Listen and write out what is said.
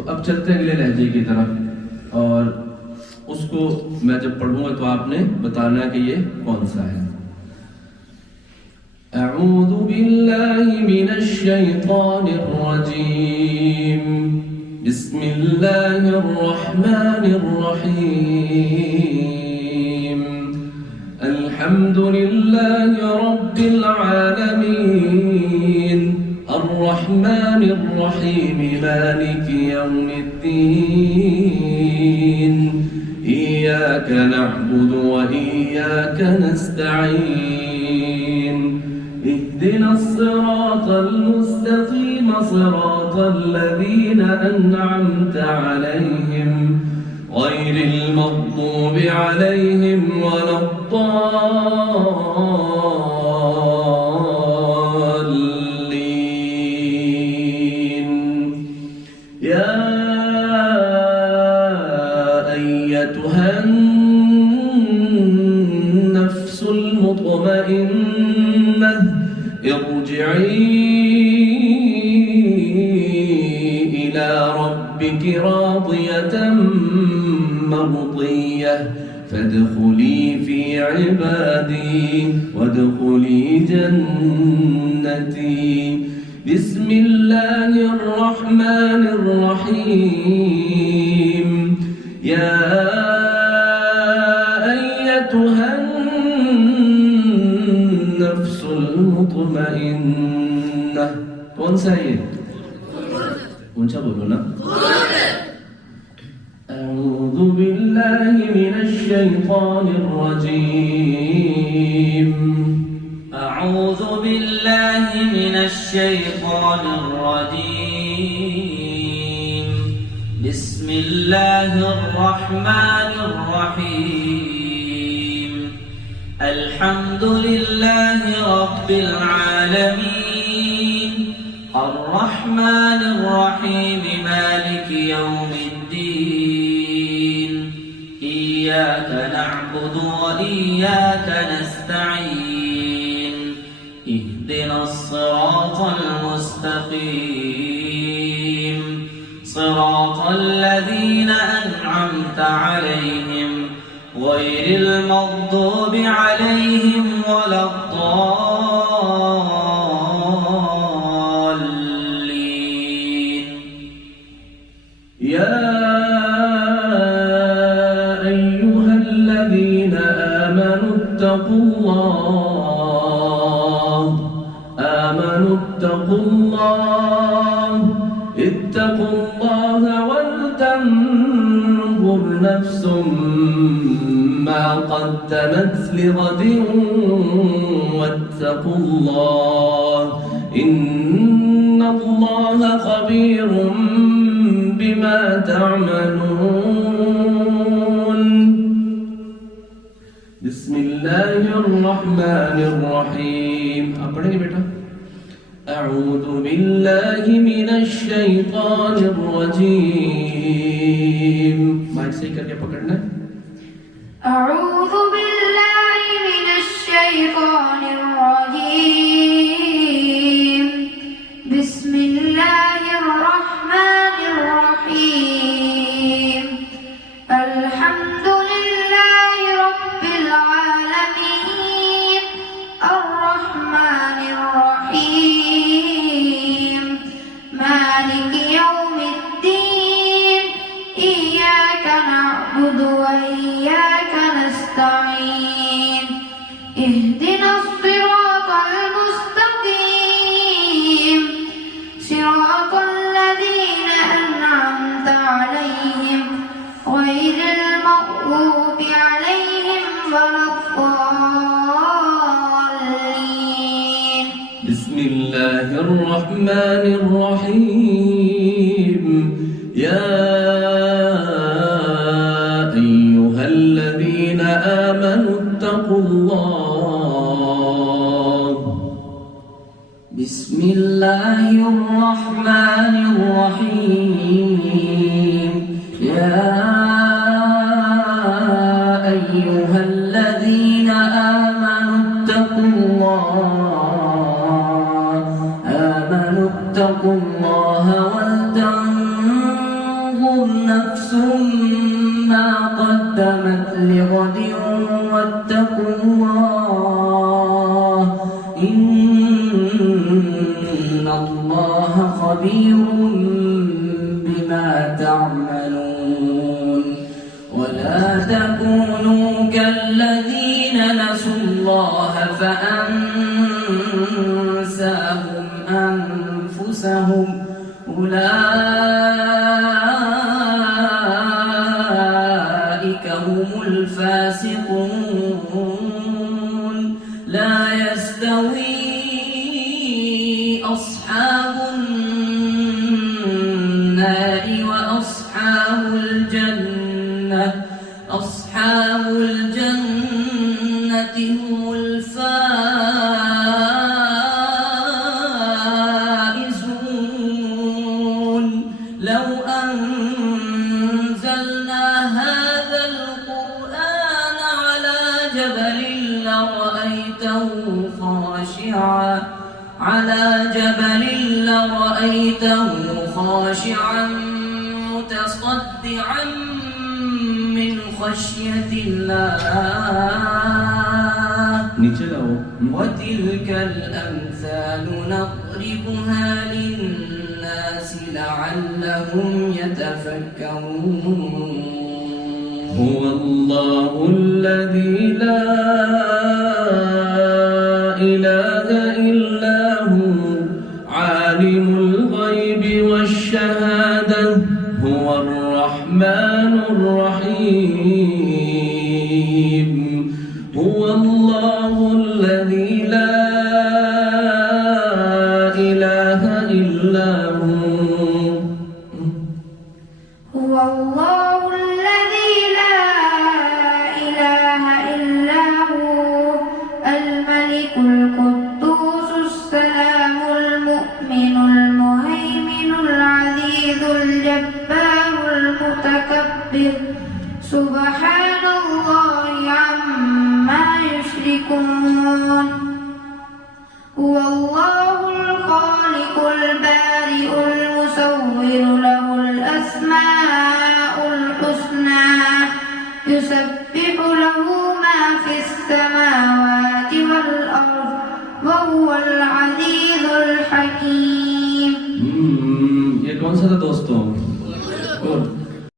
तो अब चलते हैं अगले लहजे की तरफ, और उसको मैं जब पढ़ूंगा तो आपने बताना है कि ये कौन सा है। अऊज़ु बिल्लाहि मिनश शैतानिर रजीम, बिस्मिल्लाहिर रहमानिर रहीम, अल्हम्दुलिल्लाहि रब्बिल आलमीन, अर्रहमानिर रहीम, मालिकि यौमिद्दीन, इय्याका नअबुदु व इय्याका नस्तईन, इहदिनस सिरातल मुस्तक़ीम, सिरातल लज़ीना अनअमता अलैहिम, गैरिल मग़्दूबि अलैहिम वलद्दाल्लीन। या अय्यतुहन नफ्सुल मुत्मइन्नह, इरजिई इला रब्बिकी रादियतन मर्दिय्यह, फदखुली फी इबादी वदखुली जन्नती। बिस्मिल्लाहिर रहमानिर रहीम, या अय्यतुहन नफ्सुल मुत्मइन्नह। कौन सा है ये? ऊंचा बोलो ना। अऊज़ु बिल्लाहि मिनश शैतानिर रजीम, अऊज़ु बिल्लाहि मिनश शैतानिर रजीम, बिस्मिल्लाहिर रहमानिर रहीम, अल्हम्दुलिल्लाहि रब्बिल आलमीन, अर्रहमानिर रहीम, मालिकि यौमिद्दीन, इय्याका नअबुदु व इय्याका नस्तईन, इहदिनस सिरातल मुस्तक़ीम, सिरातल लज़ीना अनअमता अलैहिम, गैरिल मग़्दूबि अलैहिम वलद्दाल्लीन। या अय्युहल्लज़ीना आमनुत्तक़ुल्लाह, इत्तक़ुल्लाह वलतंज़ुर नफ्सुम मा क़द्दमत लिग़दिन, वत्तक़ुल्लाह, इन्नल्लाह ख़बीरुम बिमा तअमलून। बिस्मिल्लाहिर रहमानिर रहीम। आप पढ़ेंगे बेटा? अऊज़ु बिल्लाहि मिनश शैतानिर रजीम। माइक सही करके पकड़ना है। अऊज़ु बिल्लाहि मिनश शैतानिर रजीम, बिस्मिल्लाहिर रहमानिर रहीम, अल्हम्दुलिल्लाहि रब्बिल आलमीन, अर्रहमानिर रहीम, मालिकि यौमिद्दीन, इय्याका नअबुदु व इय्याका नस्तईन, इहदिनस सिरातल मुस्तक़ीम, सिरातल लज़ीना अनअमता अलैहिम, गैरिल मग़्दूबि अलैहिम वलद्दाल्लीन। बिस्मिल्लाहिर रहमानिर रहीम, या अय्युहल्लज़ीना आमनुत्तक़ुल्लाह। बिस्मिल्लाहिर रहमानिर रहीम, या अय्युहल्लज़ीना आमनुत्तक़ुल्लाह, نفس ما قدمت لغد واتقوا الله إن الله خبير بما تعملون ولا تكونوا كالذين نسوا الله فأنساهم أنفسهم أولئك هم الفاسقون لا يستوي أصحاب النار وأصحاب الجنة أصحاب الجنة هم الفائزون لو أنزلنا هذا القرآن على جبل لرأيته خاشعا متصدعا من خشية الله नीचे लाओ। وتلك الأمثال نضربها للناس لعلهم يتفكرون هو الله الذي لا إله إلا هو عالم الغيب والشهادة هو الرحمن الرحيم هو الله الذي لا إله إلا هو هو الله الذي لا إله إلا هو الملك القدوس السلام المؤمن المهيمن العزيز الجبار المتكبر سبحان الله عما يشركون هو الله الخالق البارئ المصور له الأسماء الحسنى يسبح له ما في السماوات والأرض وهو العزيز الحكيم ये कौन सा था दोस्तों?